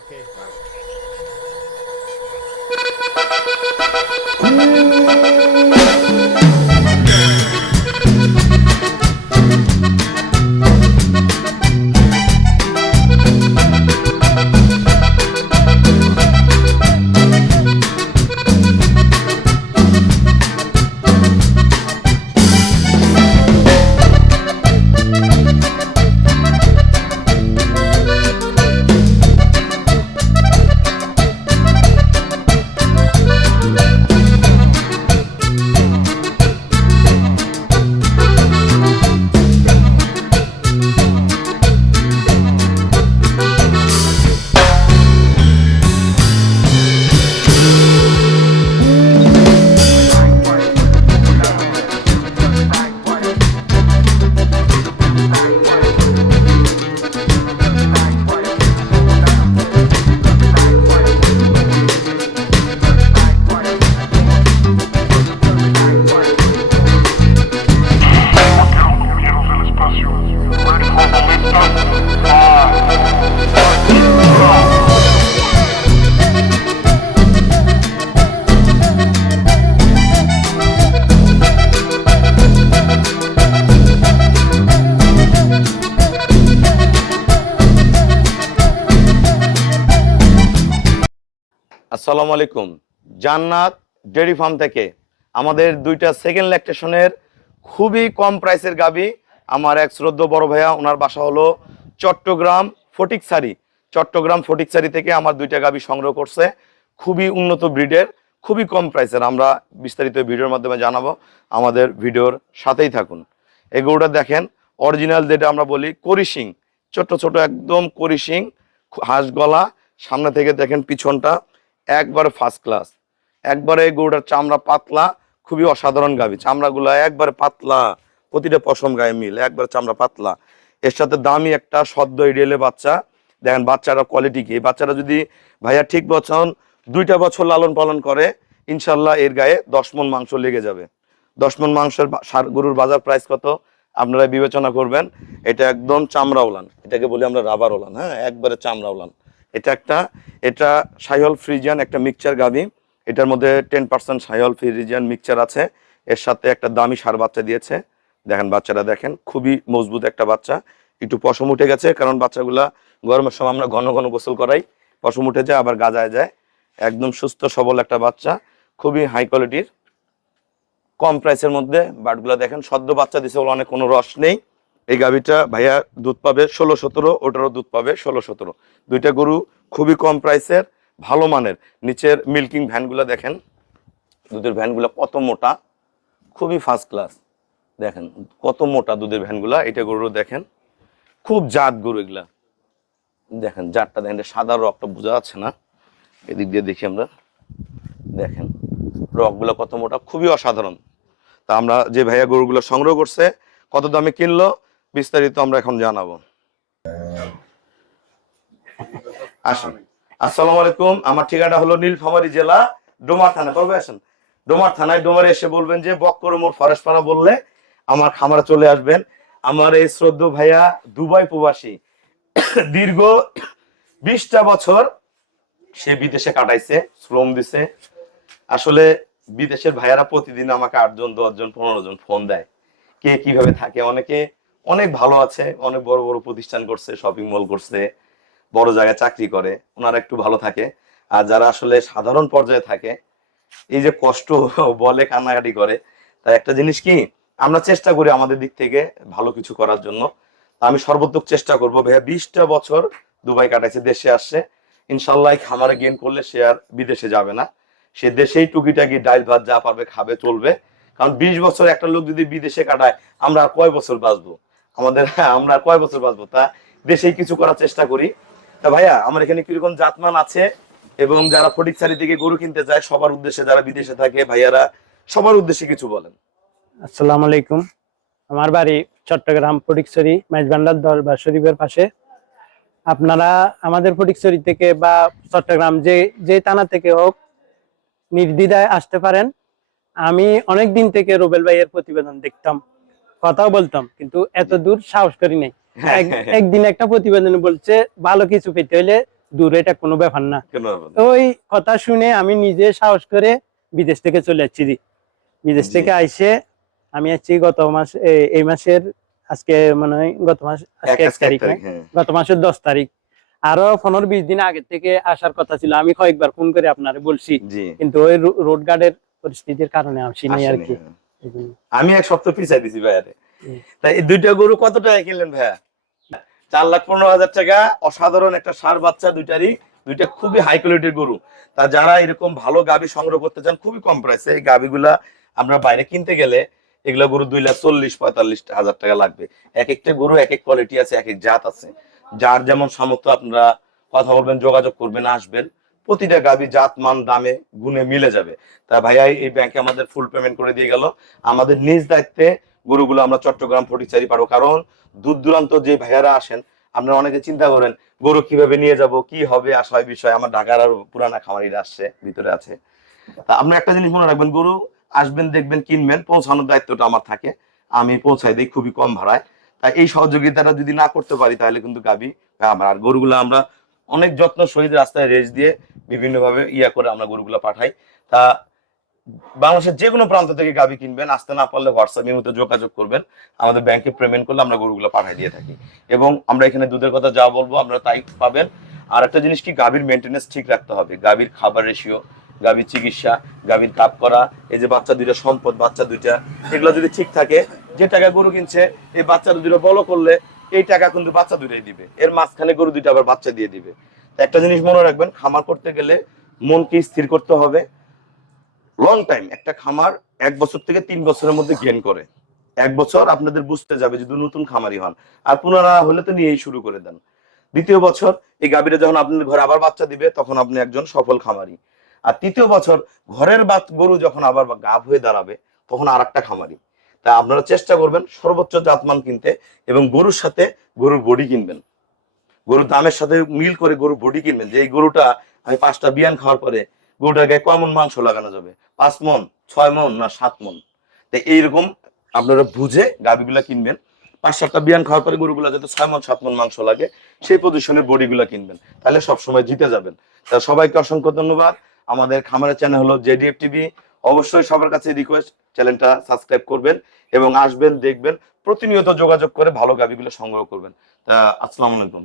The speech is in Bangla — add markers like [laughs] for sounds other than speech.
โอเค আসসালামু আলাইকুম। জান্নাত ডেয়ারি ফার্ম থেকে আমাদের দুইটা সেকেন্ড ল্যাকটেশনের খুবই কম প্রাইসের গাবি। আমার এক শ্রদ্ধ বড় ভাইয়া, ওনার বাসা হলো চট্টগ্রাম ফটিকসারি চট্টগ্রাম ফটিকসারি থেকে আমার দুইটা গাবি সংগ্রহ করছে। খুবই উন্নত ব্রিডের খুবই কম প্রাইসের আমরা বিস্তারিত ভিডিওর মাধ্যমে জানাব। আমাদের ভিডিওর সাথেই থাকুন। এই গরুটা দেখেন অরিজিনাল যেটা আমরা বলি করিশিং ছোট ছোট একদম করিশিং হাঁস গলা। সামনে থেকে দেখেন পিছনটা। একবারে ফার্স্ট ক্লাস একবারে গরুটার চামড়া পাতলা, খুবই অসাধারণ গাবি চামড়াগুলা একবারে পাতলা, প্রতিটা পশম গায়ে মিল, একবারে চামড়া পাতলা। এর সাথে দামি একটা সদ্য ইডিয়েলে বাচ্চা। দেখেন বাচ্চারা কোয়ালিটি কি? এই বাচ্চাটা যদি ভাইয়া ঠিক বছর দুইটা বছর লালন পালন করে, ইনশাল্লাহ এর গায়ে দশ মন মাংস লেগে যাবে। দশ মন মাংসের ষাঁড় গরুর বাজার প্রাইস কত? আপনারা বিবেচনা করবেন। এটা একদম চামড়া ওলান। এটাকে বলি আমরা রাবার ওলান হ্যাঁ? একবারে চামড়া ওলান। এটা একটা, এটা সাইহল ফ্রিজিয়ান একটা মিক্সচার গাভি। এটার মধ্যে টেন পার্সেন্ট সাইহল ফ্রিজিয়ান মিক্সচার আছে। এর সাথে একটা দামি সার বাচ্চা দিয়েছে। দেখেন বাচ্চাটা দেখেন, খুবই মজবুত একটা বাচ্চা। একটু পশম উঠে গেছে, কারণ বাচ্চাগুলা গরমের সময় আমরা ঘন ঘন গোসল করাই। পশম উঠে যায়, আবার গাজায় যায়। একদম সুস্থ, সবল একটা বাচ্চা, খুবই হাই কোয়ালিটির। কম প্রাইসের মধ্যে বাটগুলা দেখেন, সদ্য বাচ্চা দিছে বলে অনেক কোনো রস নেই। এই গাভিটা ভাইয়া দুধ পাবে ষোলো, সতেরো, ওটারও দুধ পাবে ষোলো, সতেরো। দুইটা গরু খুবই কম প্রাইসের, ভালো মানের। নিচের মিল্কিং ভ্যানগুলো দেখেন। দুধের ভ্যানগুলো কত মোটা, খুবই ফার্স্ট ক্লাস দেখেন, কত মোটা দুধের ভ্যানগুলা এটা গরু দেখেন। খুব জাত গরু এগুলা। দেখেন, জাতটা দেখেন সাদা রকটা বোঝা যাচ্ছে না। এদিক দিয়ে দেখি আমরা। দেখেন রকগুলো কত মোটা, খুবই অসাধারণ। তা আমরা যে ভাইয়া গরুগুলো সংগ্রহ করছে, কত দামে কিনলো? বিস্তারিত আমরা এখন জানাব। আসুন। আসসালামু আলাইকুম, আমার ঠিকানা হলো নীলফামারী জেলা, ডোমার থানা। করবে আসেন? ডোমার থানায় ডোমারে এসে বলবেন যে বক্করমোর ফরেস্ট পাড়া বললে আমার খামারে চলে আসবেন। আমার এই শ্রদ্ধ ভাইয়া দুবাই প্রবাসী। দীর্ঘ বিশটা বছর সে বিদেশে কাটাইছে, শ্রম দিছে। আসলে বিদেশের ভাইয়ারা প্রতিদিন আমাকে আটজন, দশজন, পনেরো জন ফোন দেয়। কে কীভাবে থাকে? অনেকে অনেক ভালো আছে, অনেক বড় বড় প্রতিষ্ঠান করছে শপিং মল করছে, বড় জায়গায় চাকরি করে, ওনারা একটু ভালো থাকে। আর যারা আসলে সাধারণ পর্যায়ে থাকে, এই যে কষ্ট [laughs] বলে কান্নাকাটি করে, তাই একটা জিনিস কি, আমরা চেষ্টা করি আমাদের দিক থেকে ভালো কিছু করার জন্য। আমি সর্বোত্তক চেষ্টা করব, ভাইয়া বিশটা বছর দুবাই কাটাইছে, দেশে আসছে। ইনশাল্লাহ খামারে গেন করলে সে আর বিদেশে যাবে না। সে দেশেই টুকিটাকি ডাইল ভাত যা পারবে, খাবে, চলবে। কারণ বিশ বছর একটা লোক যদি বিদেশে কাটায়, আমরা কয় বছর বাঁচবো? আমাদের, আমরা কয় বছর বাঁচবো? তা দেশেই কিছু করার চেষ্টা করি। তা ভাইয়া, আমার এখানে কীরকম জাতমান আছে? এবং যারা ফটিকছাড়ি থেকে গরু কিনতে যায়, সবার উদ্দেশ্যে যারা বিদেশে থাকে, ভাইয়ারা সবার উদ্দেশ্যে কিছু বলেন। আসসালামু আলাইকুম। আমার বাড়ি চট্টগ্রাম ফটিকছড়ি মাইজবান্ডার দরবার শরীফের পাশে। আপনারা আমাদের ফটিকছড়ি থেকে বা চট্টগ্রাম যে যে থানা থেকে হোক, নির্দ্বিধায় আসতে পারেন। আমি অনেক দিন থেকে রুবেল ভাইয়ের প্রতিবেদন দেখতাম। কথাও বলতাম কিন্তু এত দূর সাহস করি নাই। একদিন একটা প্রতিবেদন বলছে ভালো কিছু পেতে হলে দূরে এটা কোনো ব্যাপার না। ওই কথা শুনে আমি নিজে সাহস করে বিদেশ থেকে চলে যাচ্ছি। বিদেশ থেকে আইসে আমি আছি গত মাস এই মাসের আজকে মনে হয় গত মাস আজকে এক তারিখ হ্যাঁ? গত মাসের দশ তারিখ। আরও পনেরো বিশ দিন আগে থেকে আসার কথা ছিল আমি কয়েকবার ফোন করে আপনারে বলছি। কিন্তু ওই রোড গার্ডের পরিস্থিতির কারণে আসি নাই আর কি। হ্যাঁ। আমি এক সপ্তাহ পিছাই দিছি ভাইয়ারে তাই এই দুইটা গরু কত টাকা কিনলেন ভাইয়া? চার লাখ পনেরো হাজার টাকা অসাধারণ একটা সার বাচ্চা দুইটারই দুইটা খুবই হাই কোয়ালিটির গরু। তা যারা এরকম ভালো গাবি সংগ্রহ করতে চান খুবই কম প্রাইসে এই গাবিগুলা আমরা বাইরে কিনতে গেলে এগুলা গরু দুই লাখ চল্লিশ পঁয়তাল্লিশ হাজার টাকা লাগবে। এক একটা গরু এক এক কোয়ালিটি আছে এক এক জাত আছে। যার যেমন সামর্থ্য আপনারা কথা বলবেন যোগাযোগ করবেন আসবেন। প্রতিটা গাবি জাত, মান, দামে গুণে মিলে যাবে। তা ভাইয়া, এই ব্যাংকে আমাদের ফুল পেমেন্ট করে দিয়ে গেল। আমাদের নিজ দায়িত্বে গরুগুলো আমরা চট্টগ্রাম ফটিকচারি পারব। কারণ দূর দূরান্ত যে ভাইয়ারা আসেন, আপনারা অনেকে চিন্তা করেন, গরু কীভাবে নিয়ে যাব, কি হবে আশয় বিষয়, আমার ঢাকার আর পুরানা খামারিরা আসছে, ভিতরে আছে। তা আপনার একটা জিনিস মনে রাখবেন, গরু আসবেন, দেখবেন, কিনবেন, পৌঁছানোর দায়িত্বটা আমার থাকে। আমি পৌঁছাই দিই খুবই কম ভাড়ায়। তাই এই সহযোগিতাটা যদি না করতে পারি, তাহলে কিন্তু গাবি আমার আর গরুগুলো আমরা অনেক যত্ন সহিত রাস্তায় রেস দিয়ে বিভিন্নভাবে ইয়া করে আমরা গরুগুলো পাঠাই। তা বাংলাদেশের যে কোনো প্রান্ত থেকে গাবি কিনবেন, আসতে না পারলে হোয়াটসঅ্যাপের মধ্যে যোগাযোগ করবেন। আমাদের ব্যাংকে পেমেন্ট করলে আমরা গরুগুলো পাঠিয়ে দিয়ে থাকি। এবং আমরা এখানে দুধের কথা যা বলব, আপনারা তাই পাবেন। আর একটা জিনিস কি, গাভীর মেনটেনেন্স ঠিক রাখতে হবে। গাভীর খাবার রেশিও গাভীর চিকিৎসা, গাভীর কাপ করা, এই যে বাচ্চা দুইটা সম্পদ, বাচ্চা দুইটা, এগুলো যদি ঠিক থাকে, যে টাকা গরু কিনছে, এই বাচ্চা দুটো বড় করলে এই টাকা কিন্তু বাচ্চা দুটাই দিবে। এর মাঝখানে গরু দুইটা আবার বাচ্চা দিয়ে দিবে। একটা জিনিস মনে রাখবেন, খামার করতে গেলে মনকে স্থির করতে হবে। লং টাইম একটা খামার এক বছর থেকে তিন বছরের মধ্যে গেন করে। এক বছর আপনাদের বুঝতে যাবে যদি নতুন খামারি হন। আর পুনরা হলে তো নিয়েই শুরু করে দেন। দ্বিতীয় বছর, এই গাভীরা যখন আপনাদের ঘরে আবার বাচ্চা দিবে, তখন আপনি একজন সফল খামারি। আর তৃতীয় বছর, ঘরের বাত গরু যখন আবার গাভ হয়ে দাঁড়াবে, তখন আর একটা খামারি। তা আপনারা চেষ্টা করবেন সর্বোচ্চ জাতমান কিনতে এবং গরুর সাথে গরুর বডি কিনবেন। গরুর দামের সাথে মিল করে গরুর বডি কিনবেন। যে এই গরুটা আমি পাঁচটা বিয়ান খাওয়ার পরে গরুটার গায়ে কমন মাংস লাগানো যাবে? পাঁচ মন, ছয় মন না সাত মন? তো এইরকম আপনারা বুঝে গাভিগুলা কিনবেন। পাঁচ সাতটা বিয়ান খাওয়ার পরে গরুগুলা যাতে ছয় মন, সাত মন মাংস লাগে, সেই পজিশনের বডিগুলা কিনবেন। তাহলে সবসময় জিতে যাবেন। তা সবাইকে অসংখ্য ধন্যবাদ। আমাদের খামারের চ্যানেল হলো জেডিএফ টিভি অবশ্যই সবার কাছে রিকোয়েস্ট চ্যানেলটা সাবস্ক্রাইব করবেন এবং আসবেন, দেখবেন, প্রতিনিয়ত যোগাযোগ করে ভালো গাভিগুলো সংগ্রহ করবেন। তা, আসসালামু আলাইকুম।